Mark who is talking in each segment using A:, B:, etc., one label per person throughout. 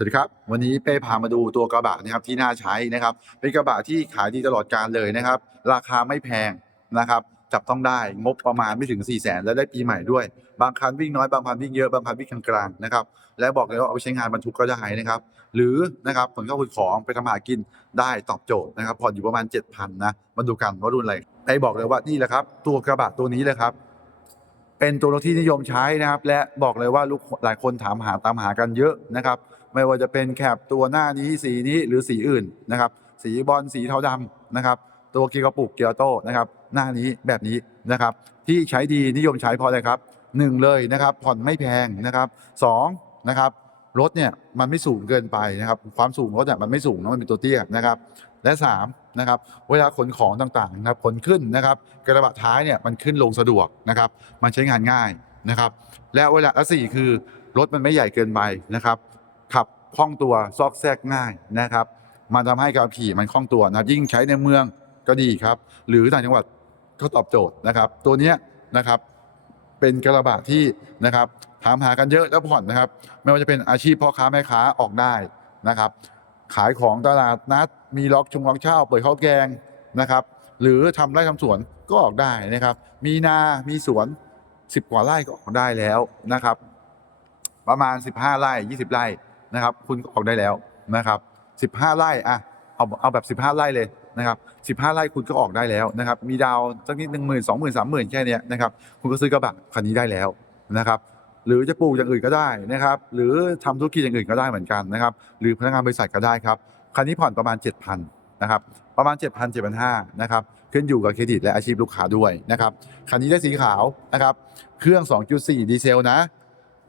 A: สวัสดีครับ วันนี้เป้พามาดูตัวกระบะนะครับที่น่าใช้นะครับ เป็นกระบะที่ขายดีตลอดการเลยนะครับ ราคาไม่แพงนะครับ จับต้องได้งบประมาณไม่ถึง 4 0 0แสนและได้ปีใหม่ด้วย บางคันวิ่งน้อยบางคันวิ่งเยอะบางคันวิ่งกลางๆนะครับและบอกเลยว่าเอาไปใช้งานบรรทุกก็ได้นะครับ หรือนะครับขนเข้าขนของไปทำมาหากินได้ตอบโจทย์นะครับผ่อนอยู่ประมาณ 7,000นะมาดูกันว่ารุ่นอะไรไอ้บอกเลยว่านี่แหละครับ ตัวกระบะตัวนี้เลยครับเป็นตัวรถที่นิยมใช้นะครับ และบอกเลยว่าลูกหลายคนถามหาตามหากันเยอะนะครับ ไม่ว่าจะเป็นแคปตัวหน้านี้สีนี้หรือสีอื่นนะครับ สีบอลสีเทาดำนะครับ ตัวเกียร์กระปุกเกียร์โต้นะครับ หน้านี้แบบนี้นะครับ ที่ใช้ดีนิยมใช้เพราะอะไรครับหนึ่งเลยนะครับ ผ่อนไม่แพงนะครับสองนะครับรถเนี่ยมันไม่สูงเกินไปนะครับ ความสูงรถเนี่ยมันไม่สูงนะมันเป็นตัวเตี้ยนะครับ และสามนะครับเวลาขนของต่างๆนะครับขนขึ้นนะครับ กระบะท้ายเนี่ยมันขึ้นลงสะดวกนะครับ มันใช้งานง่ายนะครับ และเวลาและสี่คือรถมันไม่ใหญ่เกินไปนะครับ ขับคล่องตัวซอกแซกง่ายนะครับมันทำให้การขี่มันคล่องตัวนะครับยิ่งใช้ในเมืองก็ดีครับ หรือต่างจังหวัดก็ตอบโจทย์นะครับ ตัวนี้นะครับเป็นกระบะที่นะครับถามหากันเยอะแล้วผ่อนนะครับ ไม่ว่าจะเป็นอาชีพพ่อค้าแม่ค้าออกได้นะครับ ขายของตลาดนัด มีล็อกชุงล็อกเช่าเปิดข้าวแกงนะครับ หรือทำไร่ทำสวนก็ออกได้นะครับ มีนามีสวน 10 กว่าไร่ก็ออกได้แล้วนะครับ ประมาณ 15ไร่20ไร่ นะครับ คุณก็ออกได้แล้วนะครับ15 ไร่อะเอาเอาแบบ 15 ไร่เลยนะครับ15 ไร่คุณก็ออกได้แล้วนะครับ มีดาวสักนิดหนึ่งหมื่นสองหมื่นสามหมื่นแค่นี้นะครับ คุณก็ซื้อกระบะคันนี้ได้แล้วนะครับหรือจะปลูกอย่างอื่นก็ได้นะครับ หรือทำธุรกิจอย่างอื่นก็ได้เหมือนกันนะครับ หรือพนักงานบริษัทก็ได้ครับคันนี้ผ่อนประมาณ 7,000นะครับประมาณ 7,000 7,500นะครับขึ้นอยู่กับเครดิตและอาชีพลูกค้าด้วยนะครับคันนี้ได้สีขาวนะครับ เครื่อง 2.4 ดีเซลนะ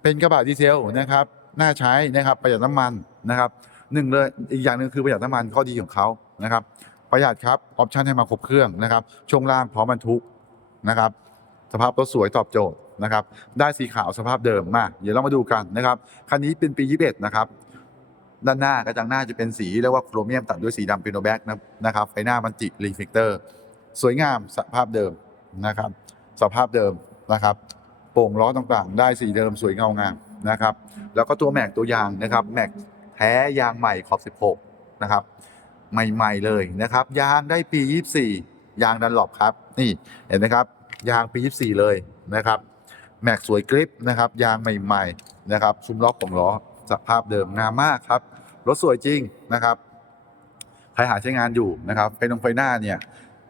A: เป็นกระบะดีเซลนะครับ น่าใช้นะครับประหยัดน้ำมันนะครับหนึ่งเลยอีกอย่างหนึ่งคือประหยัดน้ำมันข้อดีของเขานะครับ ประหยัดครับออปชันให้มาครบเครื่องนะครับ ช่วงล่างพร้อมบรรทุกนะครับ สภาพรถสวยตอบโจทย์นะครับ ได้สีขาวสภาพเดิมมาเดี๋ยวเรามาดูกันนะครับคันนี้เป็นปี 21 นะครับ ด้านหน้ากระจังหน้าจะเป็นสีเรียกว่าโครเมียมตัดด้วยสีดำเป็นโนแบ็กนะครับไฟหน้ามันจิรีเฟกเตอร์ สวยงามสภาพเดิมนะครับ สภาพเดิมนะครับ โป่งล้อต่างๆ ได้สีเดิมสวยเงางามนะครับ แล้วก็ตัวแม็กตัวยางนะครับแม็กแท้ยางใหม่ขอบ 16 นะครับ ใหม่ๆเลยนะครับ ยางได้ปี 24 ยางดันหลบครับ นี่เห็นไหมครับ ยางปี 24 เลยนะครับแม็กสวยกริปนะครับ ยางใหม่ๆนะครับ ซุ้มล็อกของล้อสภาพเดิมงามมากครับรถสวยจริงนะครับใครหาใช้งานอยู่นะครับไฟนงไฟหน้าเนี่ย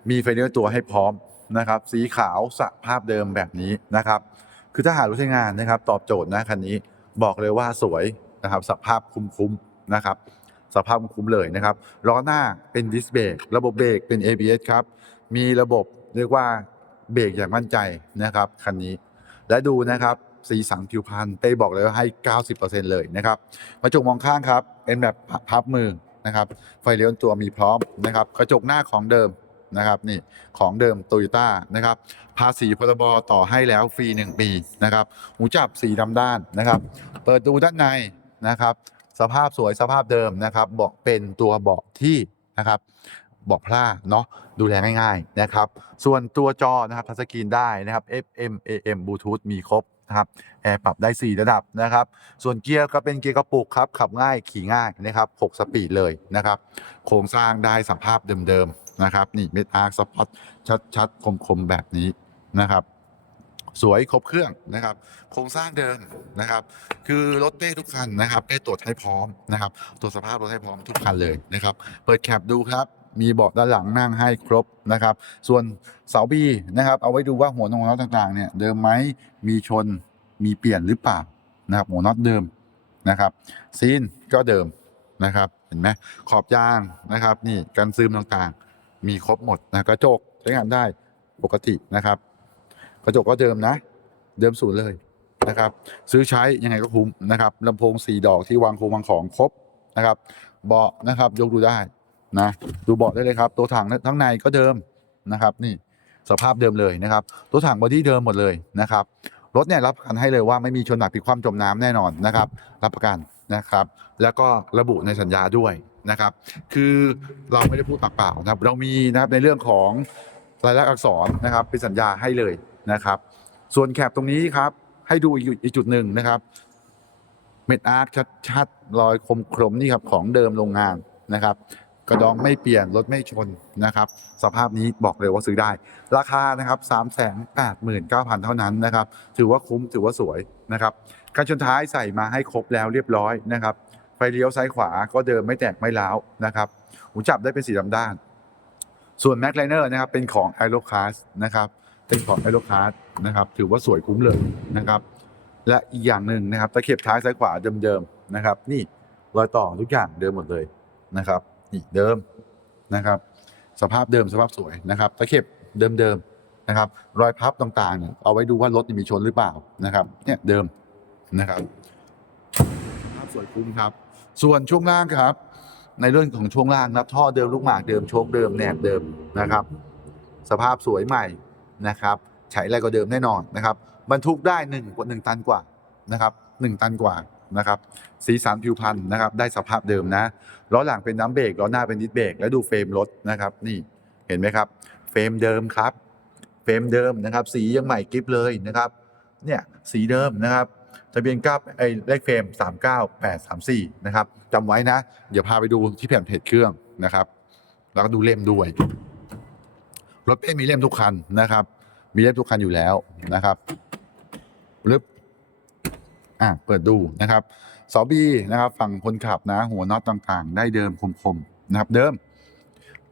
A: มีไฟเลี้ยวตัวให้พร้อมนะครับ สีขาวสภาพเดิมแบบนี้นะครับ คือถ้าหารถใช้งานนะครับ ตอบโจทย์นะคันนี้ บอกเลยว่าสวยนะครับสภาพคุ้มๆนะครับสภาพคุ้มๆเลยนะครับล้อหน้าเป็นดิสเบรกระบบเบรกเป็น ABS ครับ มีระบบเรียกว่าเบรกอย่างมั่นใจนะครับคันนี้ และดูนะครับสีสันผิวพรรณเต้บอกเลยว่าให้ 90%เลยนะครับกระจกมองข้างครับเป็นแบบพับมือนะครับไฟเลี้ยวตัวมีพร้อมนะครับกระจกหน้าของเดิม นะครับนี่ของเดิมโตโยต้านะครับภาษีพรบต่อให้แล้วฟรี 1 ปีนะครับหูจับสีดำด้านนะครับ เปิดดูด้านในนะครับ สภาพสวยสภาพเดิมนะครับเบาะเป็นตัวเบาะที่นะครับเบาะพลาเนาะดูแลง่ายๆนะครับ ส่วนตัวจอนะครับทัชสกรีนได้นะครับ FM AM Bluetooth มีครบนะครับแอร์ปรับได้ 4 ระดับนะครับ ส่วนเกียร์ก็เป็นเกียร์กระปุกครับ ขับง่ายขี่ง่ายนะครับ 6 สปีดเลยนะครับ โครงสร้างได้สภาพเดิมๆ นะครับนี่เม็ดอาร์คสปอตชัดๆ คมๆ แบบนี้นะครับ สวยครบเครื่องนะครับ โครงสร้างเดิมนะครับ คือรถเต้ทุกคันนะครับเต้ตรวจให้พร้อมนะครับตรวจสภาพรถให้พร้อมทุกคันเลยนะครับ เปิดแคปดูครับมีเบาะด้านหลังนั่งให้ครบนะครับ ส่วนเสาบีนะครับ เอาไว้ดูว่าหัวนงหัวน็อตต่างๆ เนี่ยเดิมไหมมีชนมีเปลี่ยนหรือเปล่านะครับหัวน็อตเดิมนะครับซีนก็เดิมนะครับ เห็นไหมขอบยางนะครับ นี่กันซึมต่างๆ มีครบหมดนะกระจกใช้งานได้ปกตินะครับ กระจกก็เดิมนะ เดิมศูนย์เลยนะครับ ซื้อใช้ยังไงก็คุ้มนะครับลำโพงสีดอกที่วางโครงวางของครบนะครับ เบาะนะครับยกดูได้นะดูเบาะได้เลยครับ ตัวถังทั้งในก็เดิมนะครับ นี่สภาพเดิมเลยนะครับ ตัวถังบอดี้เดิมหมดเลยนะครับรถเนี่ยรับประกันให้เลยว่าไม่มีชนหนักพลิกคว่ำจมน้ำแน่นอนนะครับ รับประกันนะครับ แล้วก็ระบุในสัญญาด้วย นะครับ คือเราไม่ได้พูดปากเปล่านะครับ เรามีนะครับในเรื่องของรายลักษณ์อักษรนะครับ เป็นสัญญาให้เลยนะครับ ส่วนแคปตรงนี้ครับ ให้ดูอีกจุดหนึ่งนะครับเม็ดอาร์คชัดๆรอยคมคมๆนี่ครับของเดิมโรงงานนะครับกระดองไม่เปลี่ยนรถไม่ชนนะครับ สภาพนี้บอกเลยว่าซื้อได้ ราคานะครับ3 8 9 0 0 0 เท่านั้นนะครับ ถือว่าคุ้มถือว่าสวยนะครับการชนท้ายใส่มาให้ครบแล้วเรียบร้อยนะครับ ไฟเลี้ยวซ้ายขวาก็เดิมไม่แตกไม่ร้าวนะครับหูจับได้เป็นสีดำด้าน ส่วนแม็กไลเนอร์นะครับเป็นของ a e r o c a s นะครับเป็นของ a e r o c a s นะครับถือว่าสวยคุ้มเลยนะครับและอีกอย่างหนึ่งนะครับตะเข็บท้ายซ้ายขวาเดิมๆนะครับ นี่รอยต่อทุกอย่างเดิมหมดเลยนะครับนี่เดิมนะครับ สภาพเดิมสภาพสวยนะครับตะเข็บเดิมๆนะครับ รอยพับต่างๆ เอาไว้ดูว่ารถมีชนหรือเปล่านะครับ เนี่ยเดิมนะครับ สวยคุ้มครับ ส่วนช่วงล่างครับ ในเรื่องของช่วงล่างนับท่อเดิมลูกหมากเดิมโชคเดิมแหนบเดิมนะครับ สภาพสวยใหม่นะครับใช้อะไรก็เดิมแน่นอนนะครับบรรทุกได้หนึ่งกว่าหนึ่งตันกว่านะครับหนึ่งตันกว่านะครับสีสันผิวพรรณนะครับ ได้สภาพเดิมนะล้อหลังเป็นน้ำเบรกล้อหน้าเป็นดิสเบรกแล้วดูเฟรมรถนะครับ นี่เห็นไหมครับ เฟรมเดิมครับ เฟรมเดิมนะครับ สียังใหม่กริบเลยนะครับ เนี่ยสีเดิมนะครับ ทะเบียนเก้าไอ้เลขเฟรมสามเก้าแปดสามสี่นะครับจำไว้นะ เดี๋ยวพาไปดูที่แผ่นเพจเครื่องนะครับ แล้วก็ดูเล่มด้วย รถเป้มีเล่มทุกคันนะครับ มีเล่มทุกคันอยู่แล้วนะครับลึบอะเปิดดูนะครับสอบีนะครับฝั่งคนขับนะ หัวน็อตต่างๆ ได้เดิมคมๆนะครับ เดิม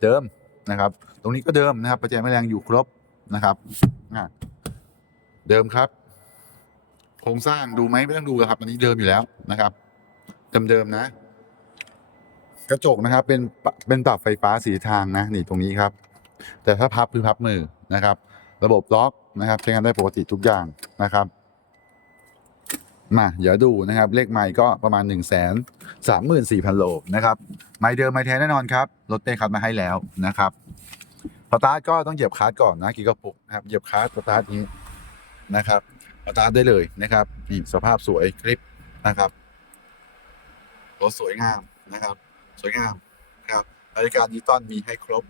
A: เดิมนะครับ ตรงนี้ก็เดิมนะครับ ประแจแม่แรงอยู่ครบนะครับเดิมครับ ครงสร้างดูไหมไม่ต้องดูครับอันนี้เดิมอยู่แล้วนะครับเดิมๆนะ กระจกนะครับ เป็นเป็นปรับไฟฟ้าสีทางนะนี่ตรงนี้ครับ แต่ถ้าพับคือพับมือนะครับ ระบบล็อกนะครับใช้งานได้ปกติทุกอย่างนะครับมาเดี๋ยวดูนะครับ เลขไมค์ก็ประมาณ1นึ่งแสนสามหมื่นสี่พันโลนะครับไมค์เดิมไมค์แท้แน่นอนครับรถเต้คัดมาให้แล้วนะครับสตาร์ทก็ต้องเหยียบคลัสก่อนนะกี่กระปุกนะครับเหยียบคลัสสตาร์ทนี้ นะครับสตาร์ทได้เลยนะครับนี่สภาพสวยคลิปนะครับรถสวยงามนะครับ สวยงามนะครับนาฬิกาดิจิตอลมีให้ครบ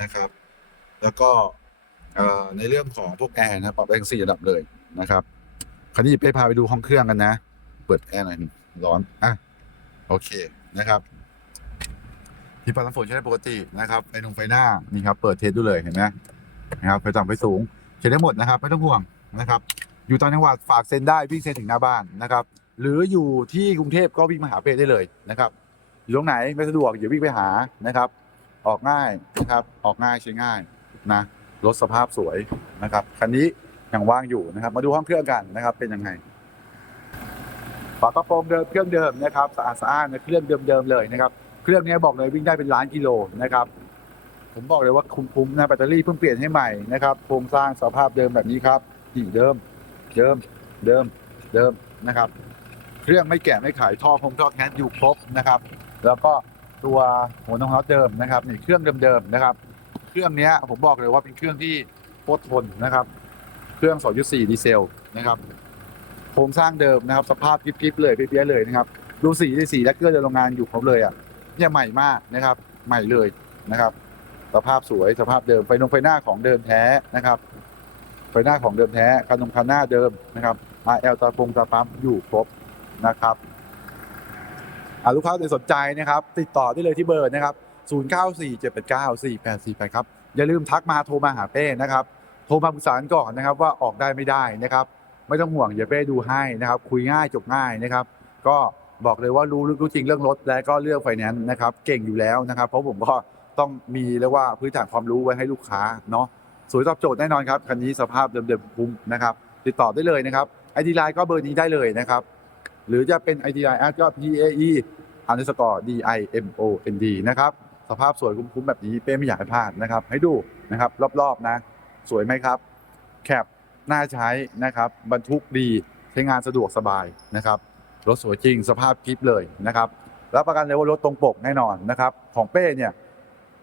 A: นะครับ แล้วก็ในเรื่องของพวกแอร์นะปรับได้ทั้งสี่ระดับเลยนะครับคราวนี้ไปพาไปดูห้องเครื่องกันนะ เปิดแอร์หน่อยร้อนอะโอเคนะครับที่ปัดน้ำฝนใช้ได้ปกตินะครับไฟนงไฟหน้านี่ครับเปิดเทสดูเลยเห็นไหมนะครับไฟต่ำไฟสูงใช้ได้หมดนะครับ ไม่ต้องห่วง นะครับ อยู่ต่างจังหวัดฝากเซ็นได้วิ่งเซ็นถึงหน้าบ้านนะครับ หรืออยู่ที่กรุงเทพก็วิ่งมาหาเป้ได้เลยนะครับ อยู่ตรงไหนไม่สะดวกอย่าวิ่งไปหานะครับ ออกง่ายนะครับ ออกง่ายใช้ง่ายนะรถสภาพสวยนะครับคันนี้ยังว่างอยู่นะครับ มาดูห้องเครื่องกันนะครับ เป็นยังไงฝากระโปรงเดิมเครื่องเดิมนะครับสะอาดสะอ้านนะเครื่องเดิมๆเลยนะครับ เครื่องนี้บอกเลยวิ่งได้เป็นล้านกิโลนะครับ ผมบอกเลยว่าคุ้มๆนะแบตเตอรี่เพิ่งเปลี่ยนให้ใหม่นะครับโครงสร้างสภาพเดิมแบบนี้ครับ นี่เดิม เดิม เดิม เดิมนะครับ เครื่องไม่แกะไม่ขายท่อคงท่อแคสอยู่ครบนะครับ แล้วก็ตัวหัวน้องน็อตเดิมนะครับนี่เครื่องเดิมๆนะครับ เครื่องนี้ผมบอกเลยว่าเป็นเครื่องที่โคตรทนนะครับ เครื่อง2.4ดีเซลนะครับโครงสร้างเดิมนะครับ สภาพกริบๆเลยเปี้ยๆเลยนะครับ ดูสีด้สีและเกลือในโรงงานอยู่ครบเลยอะเนี่ยใหม่มากนะครับ ใหม่เลยนะครับ สภาพสวยสภาพเดิมไฟนงไฟหน้าของเดิมแท้นะครับ ไฟหน้าของเดิมแท้คันนงคันหน้าเดิมนะครับมาแอลตาปงตาปั๊มอยู่ครบนะครับอาลูกค้าที่สนใจนะครับ ติดต่อได้เลยที่เบอร์นะครับ 0947894848 ครับ อย่าลืมทักมาโทรมาหาเป้นะครับ โทรมาปรึกษากันก่อนนะครับว่าออกได้ไม่ได้นะครับ ไม่ต้องห่วงเดี๋ยวเป้ดูให้นะครับ คุยง่ายจบง่ายนะครับ ก็บอกเลยว่ารู้รู้จริงเรื่องรถและก็เรื่องไฟแนนซ์นะครับ เก่งอยู่แล้วนะครับ เพราะผมก็ต้องมีเรียกว่าพื้นฐานความรู้ไว้ให้ลูกค้าเนาะ สวยตอบโจทย์แน่นอนครับคันนี้สภาพเดิมๆคุ้มนะครับ ติดต่อได้เลยนะครับไอดีไลน์ก็เบอร์นี้ได้เลยนะครับ หรือจะเป็น ID Line ก็ P A E underscore D I M O N D นะครับสภาพสวยคุ้มๆแบบนี้เป้ไม่อยากให้พลาดนะครับ ให้ดูนะครับ รอบๆนะ สวยไหมครับแคปน่าใช้นะครับ บรรทุกดีใช้งานสะดวกสบายนะครับรถสวยจริงสภาพกริปเลยนะครับรับประกันเลยว่ารถตรงปกแน่นอนนะครับ ของเป้เนี่ย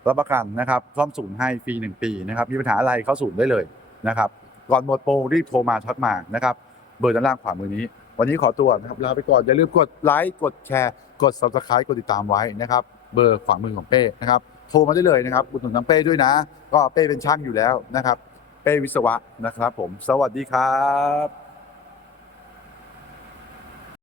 A: รับประกันนะครับซ่อมศูนย์ให้ฟรีหนึ่งปีนะครับมีปัญหาอะไรเข้าศูนย์ได้เลยนะครับก่อนหมดโปรรีบโทรมาทักมานะครับเบอร์ด้านล่างขวามือนี้ วันนี้ขอตัวนะครับลาไปก่อนอย่าลืมกดไลค์กดแชร์ กด subscribe กดติดตามไว้นะครับเบอร์ขวามือของเป้นะครับโทรมาได้เลยนะครับอุดหนุนน้องเป้ด้วยนะ ก็เป้เป็นช่างอยู่แล้วนะครับ เป้วิศวะนะครับผม สวัสดีครับ